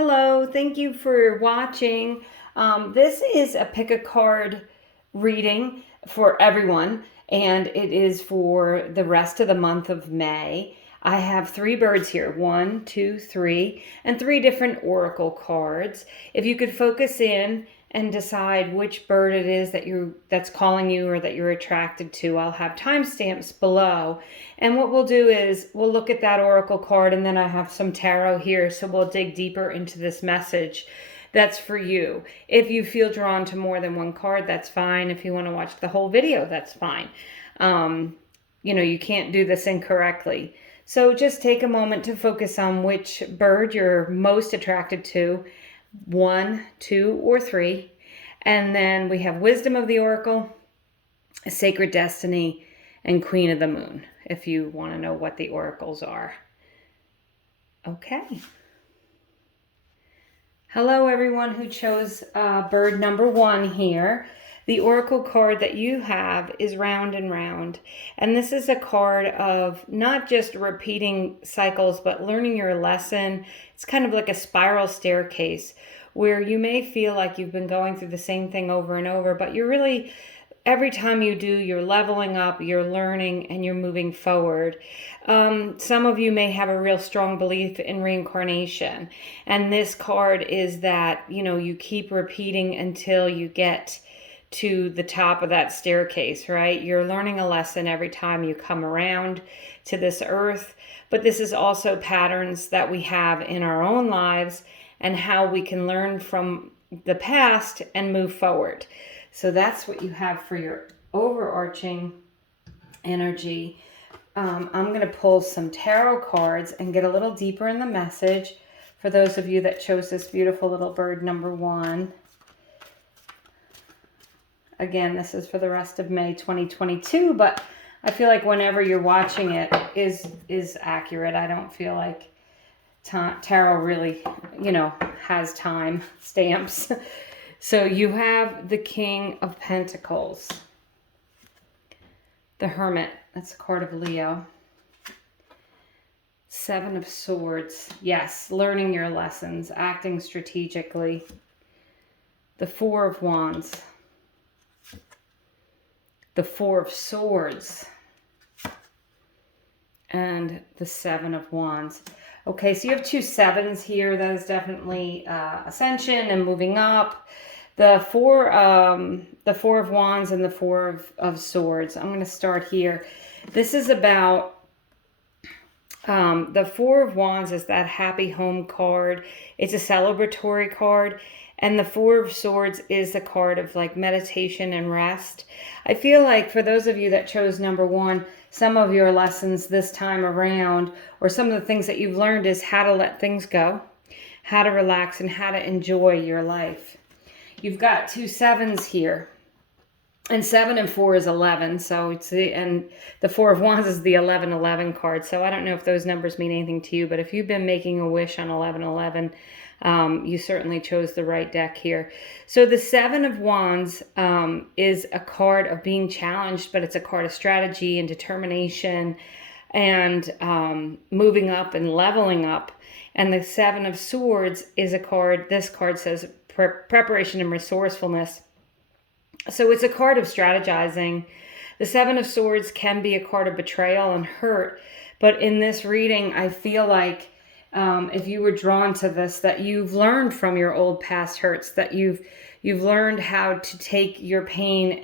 Hello, thank you for watching. This is a pick a card reading for everyone, and it is for the rest of the month of May. I have 3 birds here, 1, 2, 3, and 3 different oracle cards. If you could focus in and decide which bird it is that's calling you or that you're attracted to, I'll have timestamps below. And what we'll do is we'll look at that oracle card, and then I have some tarot here, so we'll dig deeper into this message that's for you. If you feel drawn to more than one card, that's fine. If you want to watch the whole video, that's fine. You can't do this incorrectly. So just take a moment to focus on which bird you're most attracted to, 1, 2, or 3. And then we have Wisdom of the Oracle, Sacred Destiny, and Queen of the Moon, if you want to know what the oracles are. Okay. Hello, everyone who chose bird number 1 here. The oracle card that you have is Round and Round. And this is a card of not just repeating cycles, but learning your lesson. It's kind of like a spiral staircase where you may feel like you've been going through the same thing over and over, but you're really, every time you do, you're leveling up, you're learning, and you're moving forward. Some of you may have a real strong belief in reincarnation. And this card is that, you keep repeating until you get to the top of that staircase, right? You're learning a lesson every time you come around to this earth. But this is also patterns that we have in our own lives and how we can learn from the past and move forward. So that's what you have for your overarching energy. I'm going to pull some tarot cards and get a little deeper in the message for those of you that chose this beautiful little bird number 1. Again, this is for the rest of May 2022, but I feel like whenever you're watching it is accurate. I don't feel like tarot really, has time stamps. So you have the King of Pentacles, the Hermit, that's a card of Leo, 7 of Swords, yes, learning your lessons, acting strategically, the 4 of Wands, the 4 of Swords, and the 7 of Wands. Okay, so you have 2 7s here. That is definitely ascension and moving up. The 4 of Wands and the 4 of Swords. I'm going to start here. This is about the 4 of Wands is that happy home card. It's a celebratory card. And the 4 of Swords is a card of like meditation and rest. I feel like for those of you that chose number 1, some of your lessons this time around, or some of the things that you've learned, is how to let things go, how to relax, and how to enjoy your life. You've got 2 7s here. And 7 and 4 is 11. So and the 4 of Wands is the 11-11 card. So I don't know if those numbers mean anything to you, but if you've been making a wish on 11-11, you certainly chose the right deck here. So the 7 of Wands is a card of being challenged, but it's a card of strategy and determination and moving up and leveling up. And the 7 of Swords is a card, this card says preparation and resourcefulness. So it's a card of strategizing. The 7 of Swords can be a card of betrayal and hurt. But in this reading, I feel like if you were drawn to this, that you've learned from your old past hurts, that you've learned how to take your pain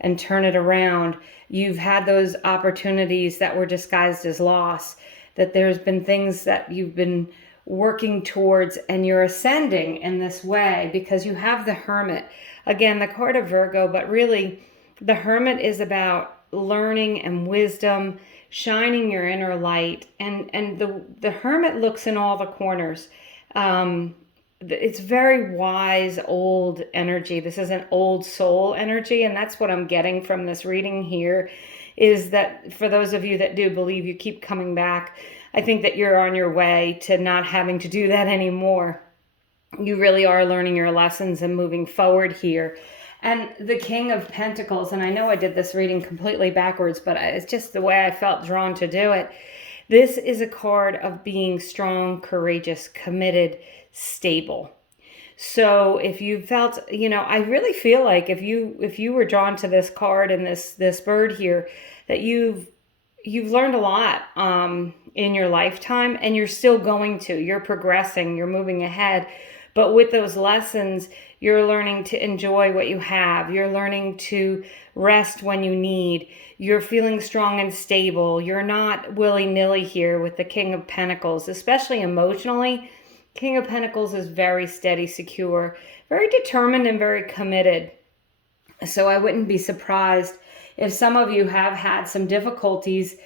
and turn it around. You've had those opportunities that were disguised as loss, that there's been things that you've been working towards, and you're ascending in this way because you have the Hermit. Again, the card of Virgo, but really the Hermit is about learning and wisdom, shining your inner light. And the Hermit looks in all the corners. It's very wise, old energy. This is an old soul energy. And that's what I'm getting from this reading here, is that for those of you that do believe, you keep coming back. I think that you're on your way to not having to do that anymore. You really are learning your lessons and moving forward here. And the King of Pentacles, and I know I did this reading completely backwards, but it's just the way I felt drawn to do it. This is a card of being strong, courageous, committed, stable. So if you felt, I really feel like if you were drawn to this card and this bird here, that you've learned a lot in your lifetime, and you're still going to. You're progressing, you're moving ahead. But with those lessons, you're learning to enjoy what you have. You're learning to rest when you need. You're feeling strong and stable. You're not willy-nilly here with the King of Pentacles, especially emotionally. King of Pentacles is very steady, secure, very determined, and very committed. So I wouldn't be surprised if some of you have had some difficulties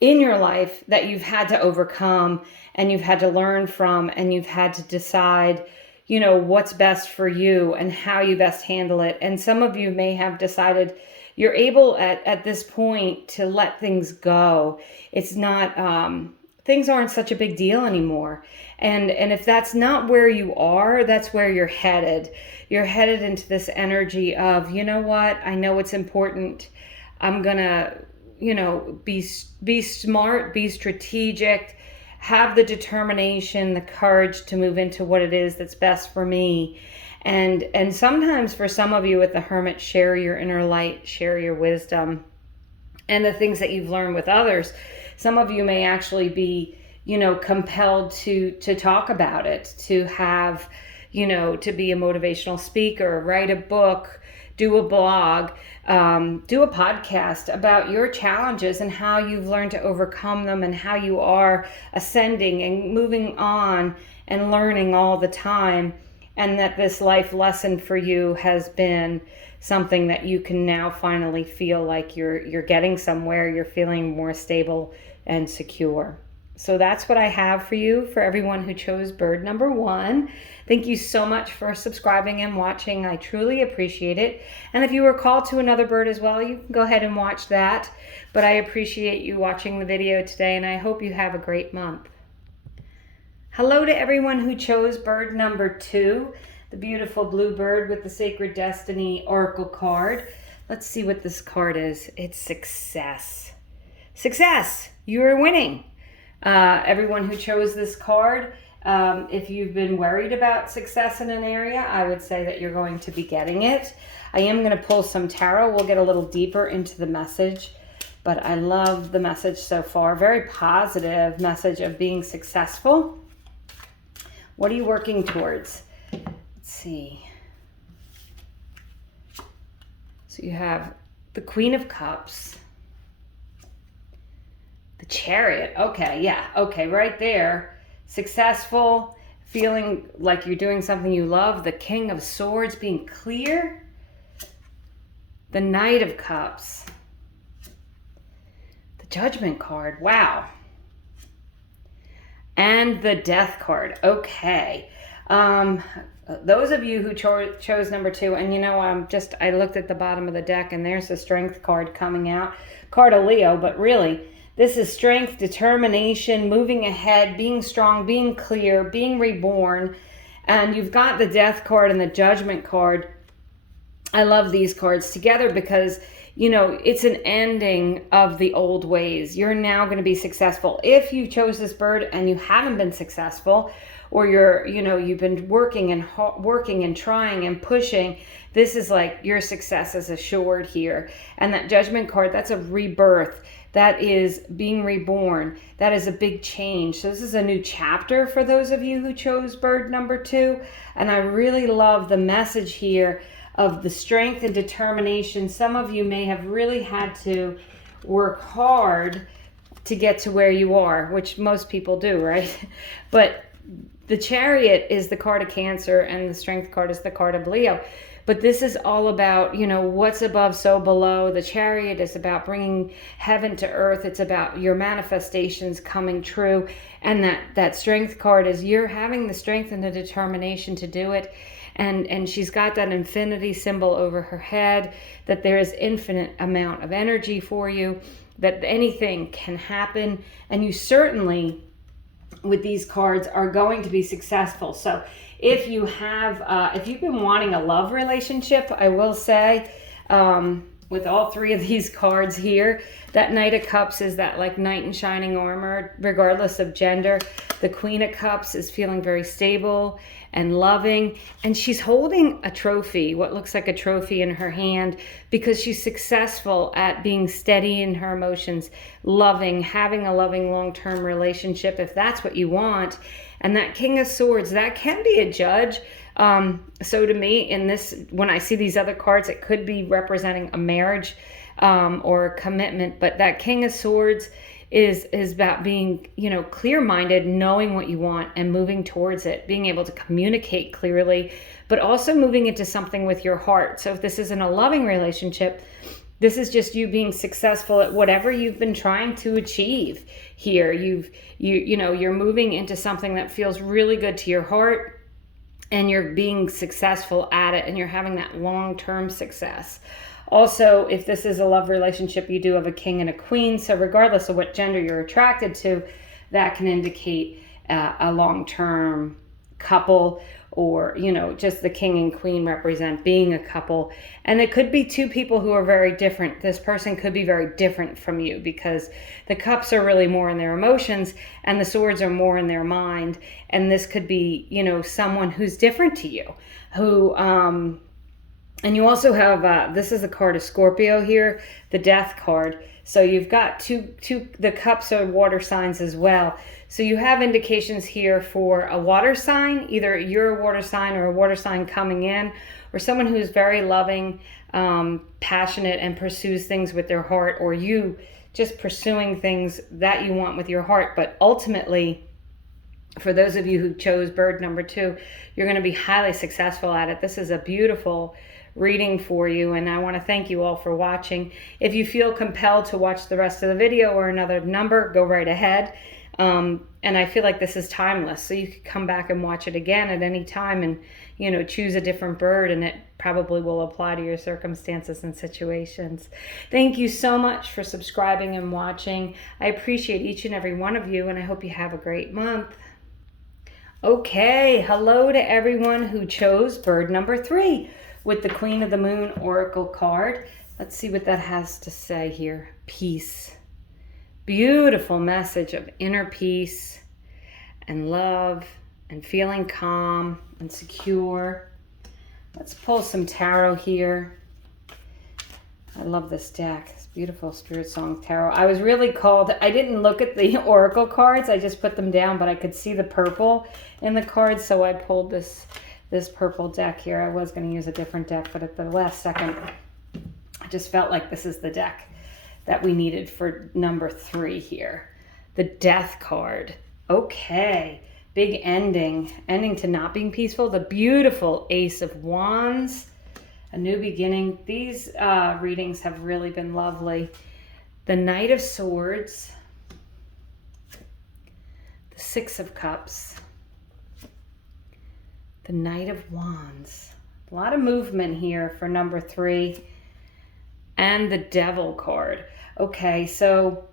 in your life that you've had to overcome, and you've had to learn from, and you've had to decide, what's best for you and how you best handle it. And some of you may have decided you're able at this point to let things go. It's not, things aren't such a big deal anymore. And if that's not where you are, that's where you're headed. You're headed into this energy of, you know what, I know it's important. I'm gonna, be smart, be strategic, have the determination, the courage to move into what it is that's best for me. And sometimes for some of you with the Hermit, share your inner light, share your wisdom, and the things that you've learned with others. Some of you may actually be, compelled to talk about it, to have, to be a motivational speaker, write a book, do a blog, do a podcast about your challenges and how you've learned to overcome them, and how you are ascending and moving on and learning all the time. And that this life lesson for you has been something that you can now finally feel like you're getting somewhere, you're feeling more stable and secure. So that's what I have for you, for everyone who chose bird number 1. Thank you so much for subscribing and watching. I truly appreciate it. And if you were called to another bird as well, you can go ahead and watch that. But I appreciate you watching the video today, and I hope you have a great month. Hello to everyone who chose bird number 2, the beautiful blue bird with the Sacred Destiny Oracle card. Let's see what this card is. It's success. Success! You are winning. Everyone who chose this card, if you've been worried about success in an area, I would say that you're going to be getting it. I am going to pull some tarot. We'll get a little deeper into the message, but I love the message so far. Very positive message of being successful. What are you working towards? Let's see. So you have the Queen of Cups. The Chariot. Okay, yeah. Okay, right there. Successful, feeling like you're doing something you love. The King of Swords, being clear. The Knight of Cups. The Judgment card. Wow. And the Death card. Okay. Those of you who chose number 2, and I looked at the bottom of the deck, and there's the Strength card coming out. Card of Leo, but really, this is strength, determination, moving ahead, being strong, being clear, being reborn. And you've got the Death card and the Judgment card. I love these cards together because, it's an ending of the old ways. You're now going to be successful. If you chose this bird and you haven't been successful, or you've been working and trying and pushing, this is like your success is assured here. And that Judgment card, that's a rebirth. That is being reborn. That is a big change. So this is a new chapter for those of you who chose bird number 2. And I really love the message here of the strength and determination. Some of you may have really had to work hard to get to where you are, which most people do, right? But the Chariot is the card of Cancer, and the Strength card is the card of Leo. But this is all about, what's above, so below. The Chariot is about bringing heaven to earth. It's about your manifestations coming true. And that Strength card is you're having the strength and the determination to do it. And she's got that infinity symbol over her head, that there is infinite amount of energy for you, that anything can happen. And you certainly, with these cards, are going to be successful. So if you've been wanting a love relationship, I will say, with all three of these cards here. That Knight of Cups is that like knight in shining armor, regardless of gender. The Queen of Cups is feeling very stable and loving, and she's holding a trophy, what looks like a trophy in her hand, because she's successful at being steady in her emotions, loving, having a loving long-term relationship, if that's what you want. And that King of Swords, that can be a judge. So to me, in this, when I see these other cards, it could be representing a marriage or a commitment. But that King of Swords is about being, you know, clear-minded, knowing what you want and moving towards it, being able to communicate clearly, but also moving into something with your heart. So if this isn't a loving relationship, this is just you being successful at whatever you've been trying to achieve here. You're moving into something that feels really good to your heart, and you're being successful at it, and you're having that long-term success. Also, if this is a love relationship, you do have a king and a queen. So regardless of what gender you're attracted to, that can indicate a long-term couple, or, you know, just the king and queen represent being a couple. And it could be two people who are very different. This person could be very different from you, because the cups are really more in their emotions and the swords are more in their mind. And this could be, you know, someone who's different to you, who, and you also have, this is the card of Scorpio here, the Death card. So you've got the cups are water signs as well. So you have indications here for a water sign, either you're a water sign or a water sign coming in, or someone who's very loving, passionate, and pursues things with their heart, or you just pursuing things that you want with your heart. But ultimately, for those of you who chose bird number 2, you're going to be highly successful at it. This is a beautiful reading for you, and I want to thank you all for watching. If you feel compelled to watch the rest of the video or another number, go right ahead. And I feel like this is timeless, so you could come back and watch it again at any time and, you know, choose a different bird, and it probably will apply to your circumstances and situations. Thank you so much for subscribing and watching. I appreciate each and every one of you, and I hope you have a great month. Okay, hello to everyone who chose bird number 3 with the Queen of the Moon Oracle card. Let's see what that has to say here. Peace. Beautiful message of inner peace and love and feeling calm and secure. Let's pull some tarot here. I love this deck. It's beautiful Spiritsong Tarot. I was really called, I didn't look at the oracle cards, I just put them down, but I could see the purple in the cards, so I pulled this purple deck here. I was going to use a different deck, but at the last second, I just felt like this is the deck that we needed for number 3 here. The Death card. Okay. Big ending to not being peaceful. The beautiful Ace of Wands. A new beginning. These readings have really been lovely. The Knight of Swords. The Six of Cups. The Knight of Wands. A lot of movement here for number 3. And the Devil card. Okay, so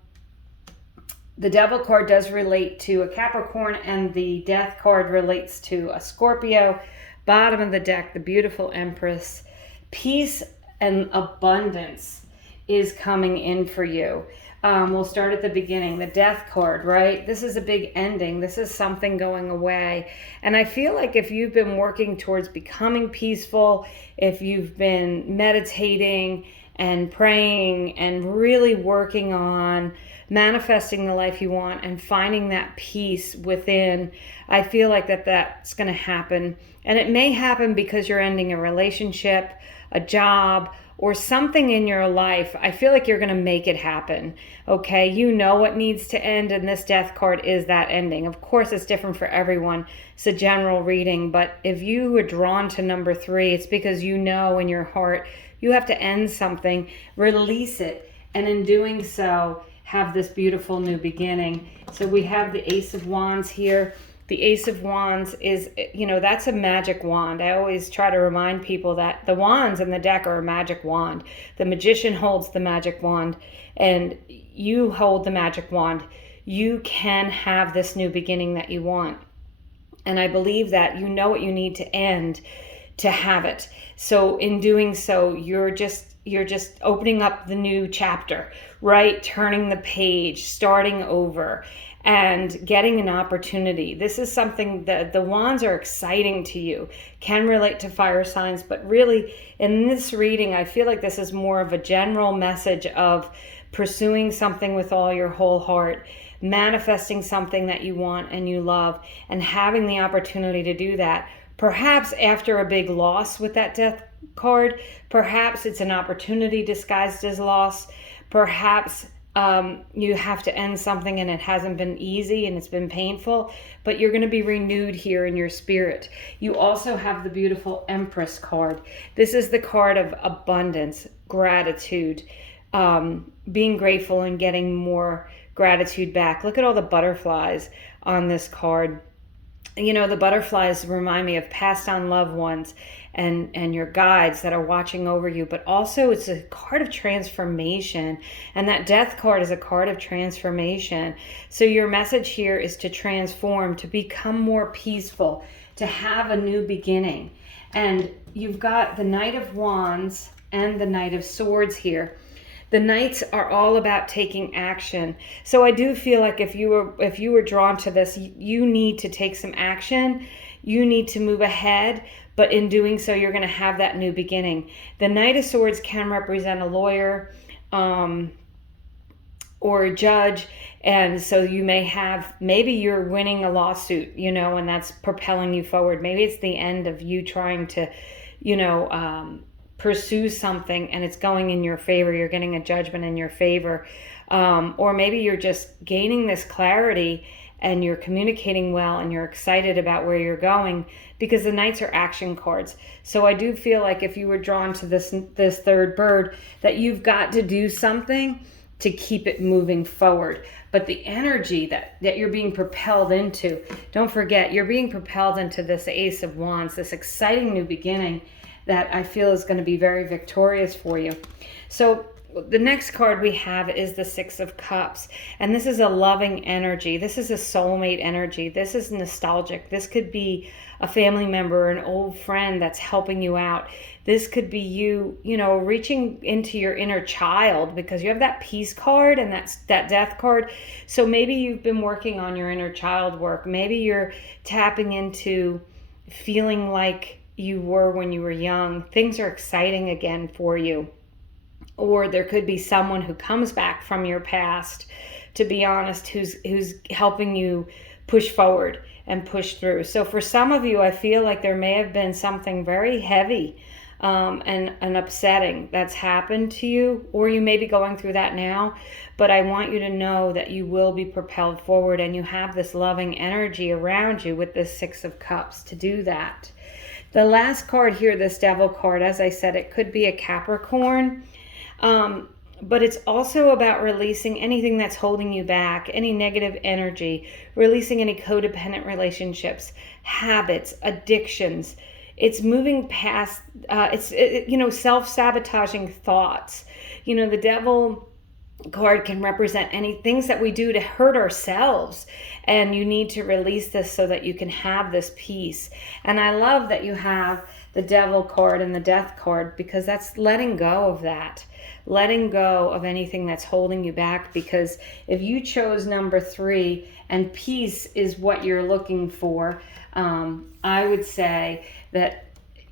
the Devil card does relate to a Capricorn, and the Death card relates to a Scorpio. Bottom of the deck, the beautiful Empress. Peace and abundance is coming in for you. We'll start at the beginning. The Death card, right? This is a big ending. This is something going away. And I feel like if you've been working towards becoming peaceful, if you've been meditating and praying and really working on manifesting the life you want and finding that peace within, I feel like that's going to happen. And it may happen because you're ending a relationship, a job, or something in your life. I feel like you're going to make it happen. Okay, you know what needs to end, and this Death card is that ending. Of course, it's different for everyone. It's a general reading, but if you were drawn to number 3, it's because you know in your heart you have to end something, release it, and in doing so, have this beautiful new beginning. So we have the Ace of Wands here. The Ace of Wands is, you know, that's a magic wand. I always try to remind people that the wands in the deck are a magic wand. The magician holds the magic wand, and you hold the magic wand. You can have this new beginning that you want. And I believe that you know what you need to end to have it. So in doing so, you're just you're just opening up the new chapter, right? Turning the page, starting over, and getting an opportunity. This is something that the wands are exciting to you, can relate to fire signs, but really in this reading, I feel like this is more of a general message of pursuing something with all your whole heart, manifesting something that you want and you love, and having the opportunity to do that. Perhaps after a big loss with that death card, perhaps it's an opportunity disguised as loss, perhaps you have to end something and it hasn't been easy and it's been painful, but you're going to be renewed here in your spirit. You also have the beautiful Empress card. This is the card of abundance, gratitude, being grateful and getting more gratitude back. Look at all the butterflies on this card. You know, the butterflies remind me of passed on loved ones and your guides that are watching over you, but also it's a card of transformation, and that death card is a card of transformation. So your message here is to transform, to become more peaceful, to have a new beginning. And you've got the Knight of Wands and the Knight of Swords here. The Knights are all about taking action. So I do feel like if you were drawn to this, you need to take some action. You need to move ahead, but in doing so, you're going to have that new beginning. The Knight of Swords can represent a lawyer or a judge, and so you maybe you're winning a lawsuit, you know, and that's propelling you forward. Maybe it's the end of you trying to, you know, pursue something and it's going in your favor. You're getting a judgment in your favor. Or maybe you're just gaining this clarity and you're communicating well and you're excited about where you're going, because the Knights are action cards. So I do feel like if you were drawn to this third bird, that you've got to do something to keep it moving forward. But the energy that you're being propelled into, don't forget, you're being propelled into this Ace of Wands, this exciting new beginning that I feel is going to be very victorious for you. So the next card we have is the Six of Cups, and this is a loving energy. This is a soulmate energy. This is nostalgic. This could be a family member, an old friend that's helping you out. This could be you, you know, reaching into your inner child, because you have that peace card and that death card. So maybe you've been working on your inner child work. Maybe you're tapping into feeling like you were when you were young. Things are exciting again for you. Or there could be someone who comes back from your past, to be honest, who's helping you push forward and push through. So for some of you, I feel like there may have been something very heavy and upsetting that's happened to you, or you may be going through that now, but I want you to know that you will be propelled forward, and you have this loving energy around you with this Six of Cups to do that. The last card here, this Devil card, as I said, it could be a Capricorn, but it's also about releasing anything that's holding you back, any negative energy, releasing any codependent relationships, habits, addictions. It's moving past, self-sabotaging thoughts. You know, the Devil card can represent any things that we do to hurt ourselves, and you need to release this so that you can have this peace. And I love that you have the Devil card and the Death card, because that's letting go of that, letting go of anything that's holding you back. Because if you chose number 3 and peace is what you're looking for, I would say that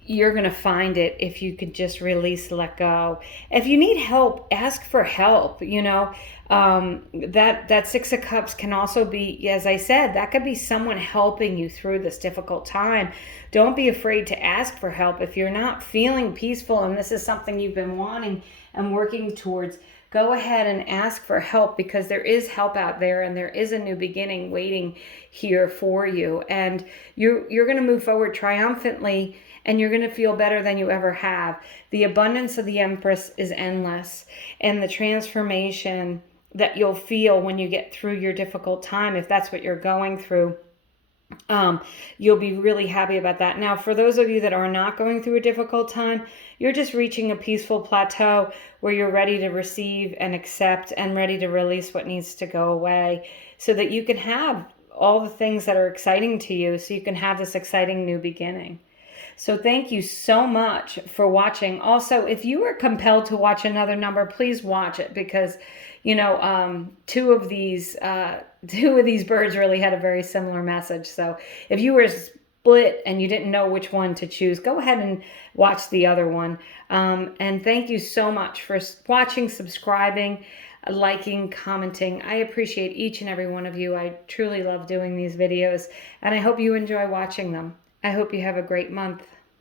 you're going to find it if you could just release, let go. If you need help, ask for help. You know, that Six of Cups can also be, as I said, that could be someone helping you through this difficult time. Don't be afraid to ask for help. If you're not feeling peaceful and this is something you've been wanting and working towards, go ahead and ask for help, because there is help out there and there is a new beginning waiting here for you. And you're going to move forward triumphantly, and you're going to feel better than you ever have. The abundance of the Empress is endless, and the transformation that you'll feel when you get through your difficult time, if that's what you're going through, you'll be really happy about that. Now, for those of you that are not going through a difficult time, you're just reaching a peaceful plateau where you're ready to receive and accept and ready to release what needs to go away, so that you can have all the things that are exciting to you, so you can have this exciting new beginning. So thank you so much for watching. Also, if you were compelled to watch another number, please watch it, because, you know, two of these birds really had a very similar message. So if you were split and you didn't know which one to choose, go ahead and watch the other one. And thank you so much for watching, subscribing, liking, commenting. I appreciate each and every one of you. I truly love doing these videos, and I hope you enjoy watching them. I hope you have a great month.